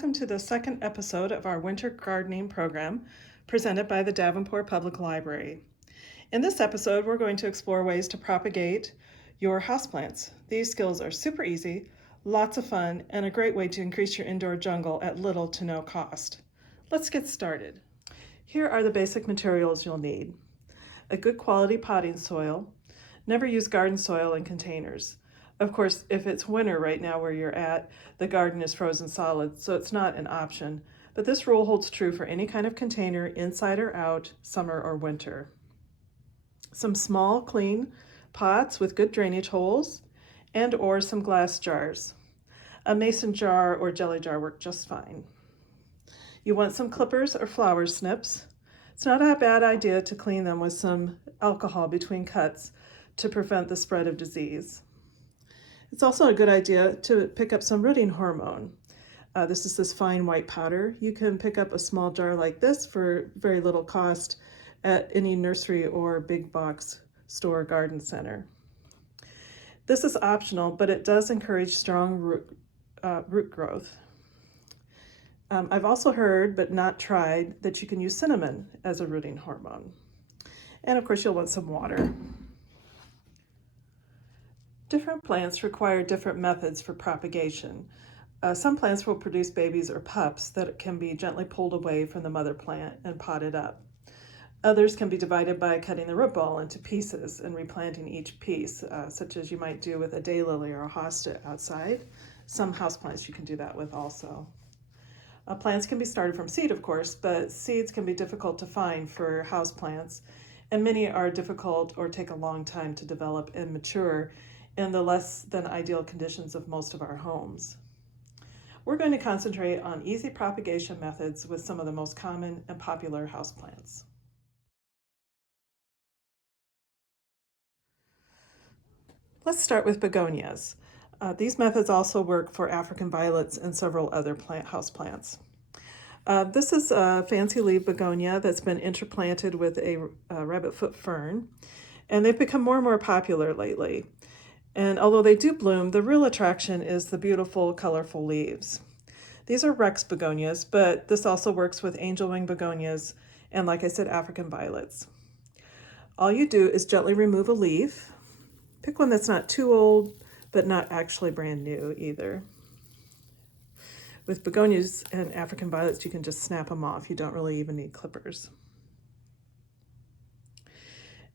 Welcome to the second episode of our winter gardening program presented by the Davenport Public Library. In this episode, we're going to explore ways to propagate your houseplants. These skills are super easy, lots of fun, and a great way to increase your indoor jungle at little to no cost. Let's get started. Here are the basic materials you'll need. A good quality potting soil. Never use garden soil in containers. Of course, if it's winter right now where you're at, the garden is frozen solid, so it's not an option. But this rule holds true for any kind of container, inside or out, summer or winter. Some small, clean pots with good drainage holes and or some glass jars. A mason jar or jelly jar work just fine. You want some clippers or flower snips. It's not a bad idea to clean them with some alcohol between cuts to prevent the spread of disease. It's also a good idea to pick up some rooting hormone. This is this fine white powder. You can pick up a small jar like this for very little cost at any nursery or big box store garden center. This is optional, but it does encourage strong root growth. I've also heard, but not tried, that you can use cinnamon as a rooting hormone. And of course, you'll want some water. Different plants require different methods for propagation. Some plants will produce babies or pups that can be gently pulled away from the mother plant and potted up. Others can be divided by cutting the root ball into pieces and replanting each piece, such as you might do with a daylily or a hosta outside. Some houseplants you can do that with also. Plants can be started from seed, of course, but seeds can be difficult to find for houseplants, and many are difficult or take a long time to develop and mature in the less than ideal conditions of most of our homes. We're going to concentrate on easy propagation methods with some of the most common and popular houseplants. Let's start with begonias. These methods also work for African violets and several other houseplants. This is a fancy leaf begonia that's been interplanted with a rabbitfoot fern, and they've become more and more popular lately. And although they do bloom, the real attraction is the beautiful, colorful leaves. These are Rex begonias, but this also works with angel wing begonias and, like I said, African violets. All you do is gently remove a leaf. Pick one that's not too old, but not actually brand new either. With begonias and African violets, you can just snap them off. You don't really even need clippers.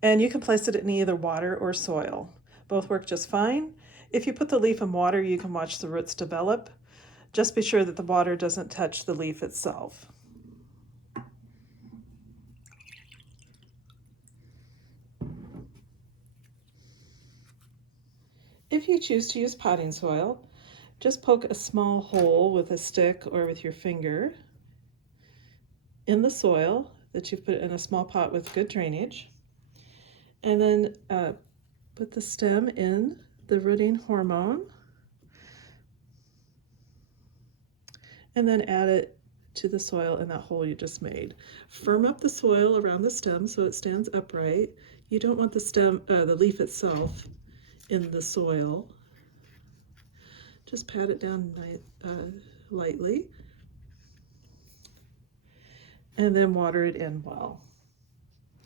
And you can place it in either water or soil. Both work just fine. If you put the leaf in water, you can watch the roots develop. Just be sure that the water doesn't touch the leaf itself. If you choose to use potting soil, just poke a small hole with a stick or with your finger in the soil that you've put in a small pot with good drainage, and then put the stem in the rooting hormone, and then add it to the soil in that hole you just made. Firm up the soil around the stem so it stands upright. You don't want the leaf itself in the soil. Just pat it down lightly, and then water it in well.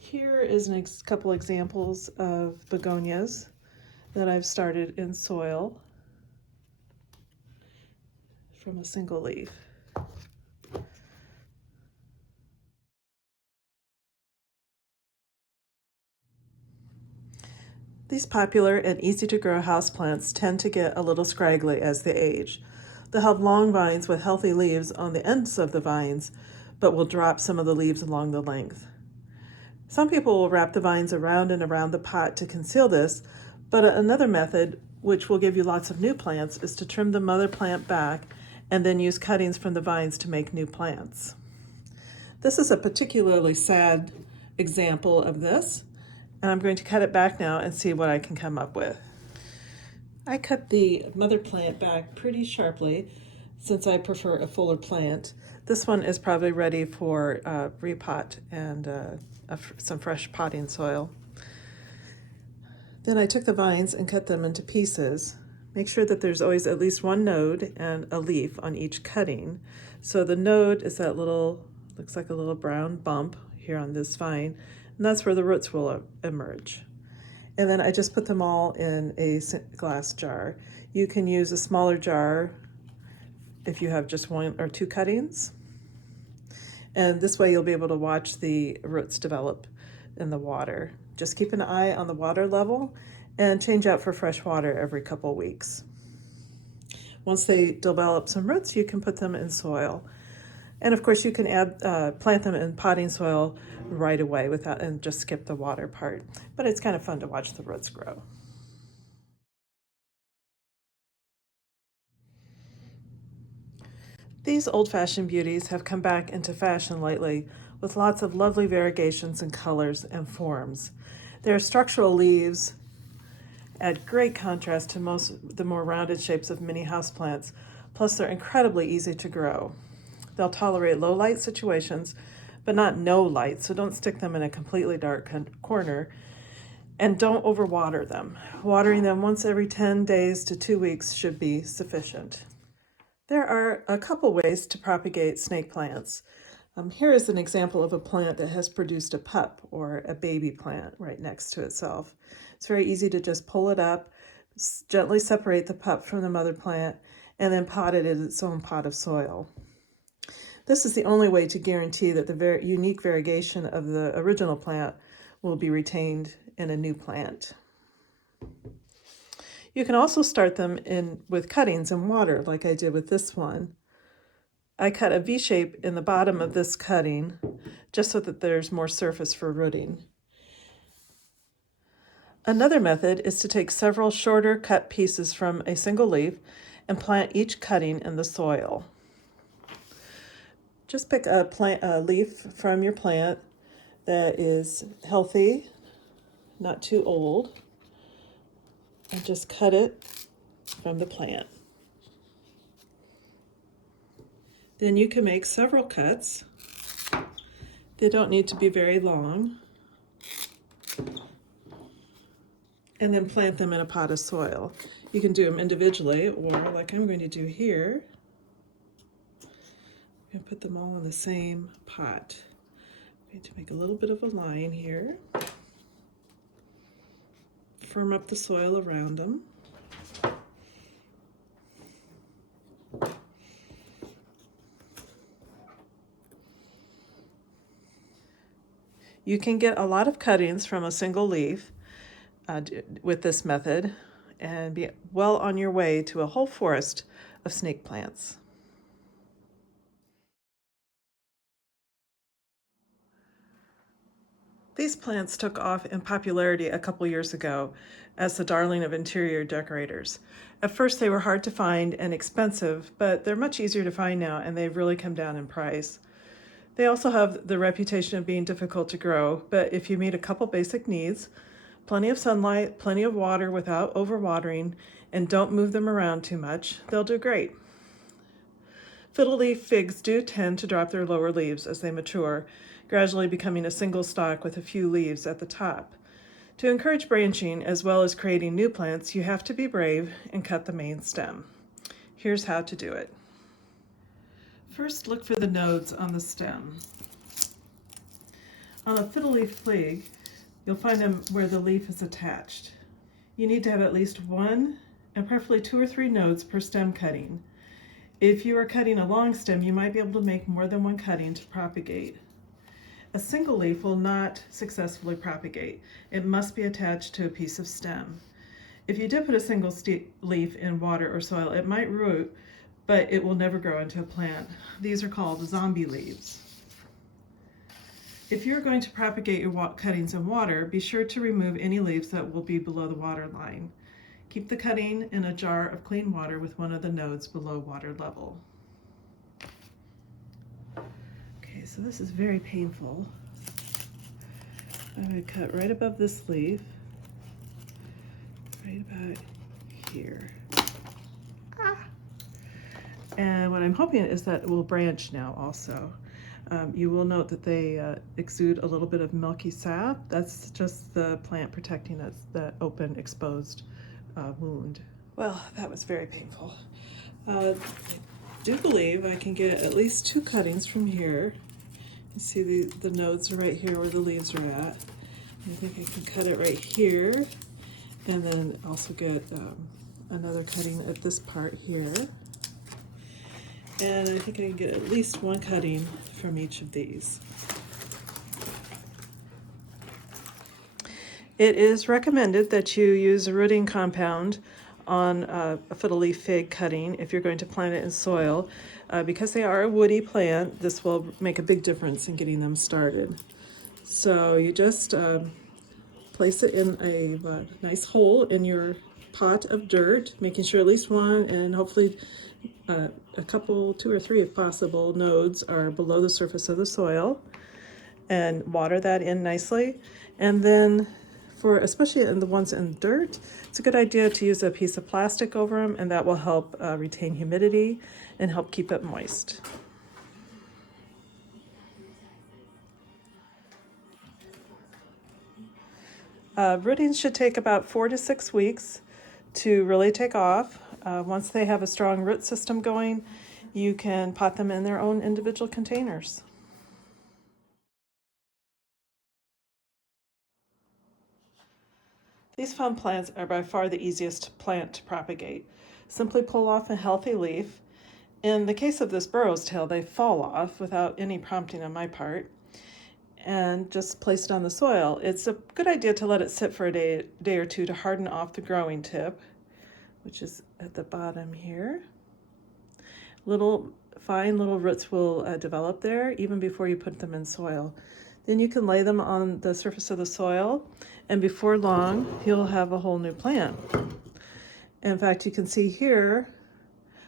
Here is a couple examples of begonias that I've started in soil from a single leaf. These popular and easy to grow houseplants tend to get a little scraggly as they age. They'll have long vines with healthy leaves on the ends of the vines, but will drop some of the leaves along the length. Some people will wrap the vines around and around the pot to conceal this, but another method, which will give you lots of new plants, is to trim the mother plant back and then use cuttings from the vines to make new plants. This is a particularly sad example of this, and I'm going to cut it back now and see what I can come up with. I cut the mother plant back pretty sharply since I prefer a fuller plant. This one is probably ready for repot and some fresh potting soil. Then I took the vines and cut them into pieces, Make sure that there's always at least one node and a leaf on each cutting. So the node is that little, looks like a little brown bump here on this vine, and that's where the roots will emerge. And then I just put them all in a glass jar. You can use a smaller jar if you have just one or two cuttings. And this way you'll be able to watch the roots develop in the water. Just keep an eye on the water level and change out for fresh water every couple weeks. Once they develop some roots, you can put them in soil. And of course you can plant them in potting soil right away and just skip the water part. But it's kind of fun to watch the roots grow. These old-fashioned beauties have come back into fashion lately with lots of lovely variegations in colors and forms. Their structural leaves add great contrast to the more rounded shapes of many houseplants, plus they're incredibly easy to grow. They'll tolerate low light situations, but not no light, so don't stick them in a completely dark corner, and don't overwater them. Watering them once every 10 days to 2 weeks should be sufficient. There are a couple ways to propagate snake plants. Here is an example of a plant that has produced a pup or a baby plant right next to itself. It's very easy to just pull it up, gently separate the pup from the mother plant, and then pot it in its own pot of soil. This is the only way to guarantee that the unique variegation of the original plant will be retained in a new plant. You can also start them with cuttings in water, like I did with this one. I cut a V shape in the bottom of this cutting, just so that there's more surface for rooting. Another method is to take several shorter cut pieces from a single leaf and plant each cutting in the soil. Just pick a leaf from your plant that is healthy, not too old, and just cut it from the plant. Then you can make several cuts. They don't need to be very long. And then plant them in a pot of soil. You can do them individually, or like I'm going to do here, I'm going to put them all in the same pot. I'm going to make a little bit of a line here. Firm up the soil around them. You can get a lot of cuttings from a single leaf with this method and be well on your way to a whole forest of snake plants. These plants took off in popularity a couple years ago as the darling of interior decorators. At first they were hard to find and expensive, but they're much easier to find now and they've really come down in price. They also have the reputation of being difficult to grow, but if you meet a couple basic needs, plenty of sunlight, plenty of water without overwatering, and don't move them around too much, they'll do great. Fiddle leaf figs do tend to drop their lower leaves as they mature, gradually becoming a single stalk with a few leaves at the top. To encourage branching as well as creating new plants, you have to be brave and cut the main stem. Here's how to do it. First, look for the nodes on the stem. On a fiddle leaf fig, you'll find them where the leaf is attached. You need to have at least one and preferably 2 or 3 nodes per stem cutting. If you are cutting a long stem, you might be able to make more than one cutting to propagate. A single leaf will not successfully propagate. It must be attached to a piece of stem. If you did put a single leaf in water or soil, it might root, but it will never grow into a plant. These are called zombie leaves. If you're going to propagate your cuttings in water, be sure to remove any leaves that will be below the water line. Keep the cutting in a jar of clean water with one of the nodes below water level. Okay, so this is very painful. I'm going to cut right above this leaf, right about here. And what I'm hoping is that it will branch now also. You will note that they exude a little bit of milky sap. That's just the plant protecting the open, exposed wound. Well, that was very painful. I do believe I can get at least 2 cuttings from here. You see the nodes are right here where the leaves are at. I think I can cut it right here, and then also get another cutting at this part here. And I think I can get at least 1 cutting from each of these. It is recommended that you use a rooting compound on a fiddle leaf fig cutting if you're going to plant it in soil. Because they are a woody plant, this will make a big difference in getting them started. So you just place it in a nice hole in your pot of dirt, making sure at least 1 and hopefully a couple, 2 or 3 if possible, nodes are below the surface of the soil, and water that in nicely. And then especially in the ones in dirt, it's a good idea to use a piece of plastic over them, and that will help retain humidity and help keep it moist. Rootings should take about 4 to 6 weeks to really take off. Once they have a strong root system going, you can pot them in their own individual containers. These fun plants are by far the easiest plant to propagate. Simply pull off a healthy leaf. In the case of this burro's tail, they fall off without any prompting on my part, and just place it on the soil. It's a good idea to let it sit for a day or 2 to harden off the growing tip, which is at the bottom here. Fine little roots will develop there even before you put them in soil. Then you can lay them on the surface of the soil, and before long, you'll have a whole new plant. In fact, you can see here,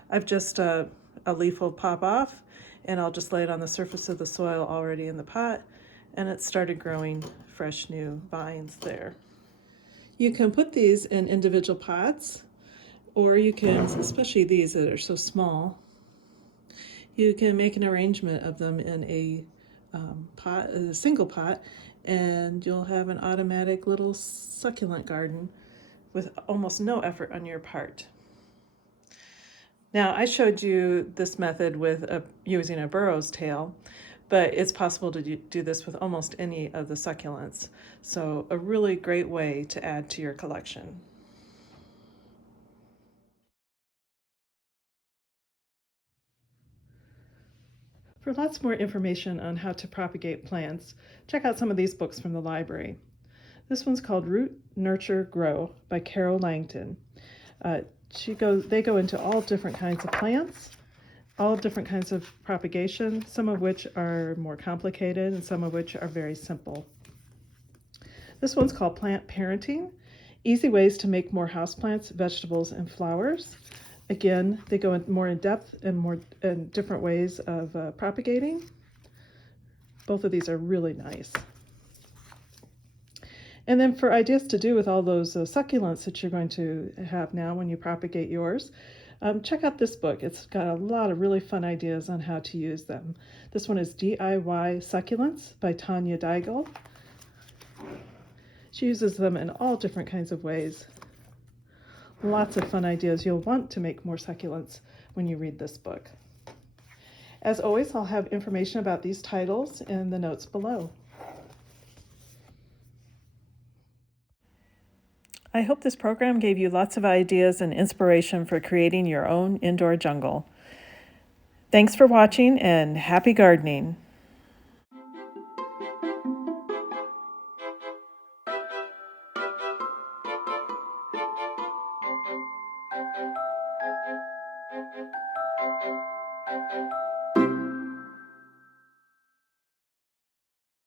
I've just, a leaf will pop off, and I'll just lay it on the surface of the soil already in the pot, and it started growing fresh new vines there. You can put these in individual pots, or you can, especially these that are so small, you can make an arrangement of them in a single pot, and you'll have an automatic little succulent garden with almost no effort on your part. Now, I showed you this method with using a burro's tail, but it's possible to do this with almost any of the succulents. So a really great way to add to your collection. For lots more information on how to propagate plants, check out some of these books from the library. This one's called Root, Nurture, Grow by Caro Langton. They go into all different kinds of plants, all different kinds of propagation, some of which are more complicated and some of which are very simple. This one's called Plant Parenting, Easy Ways to Make More Houseplants, Vegetables, and Flowers. Again, they go more in depth and different ways of propagating. Both of these are really nice. And then for ideas to do with all those succulents that you're going to have now when you propagate yours, check out this book. It's got a lot of really fun ideas on how to use them. This one is DIY Succulents by Tawni Daigle. She uses them in all different kinds of ways. Lots of fun ideas. You'll want to make more succulents when you read this book. As always, I'll have information about these titles in the notes below. I hope this program gave you lots of ideas and inspiration for creating your own indoor jungle. Thanks for watching, and happy gardening.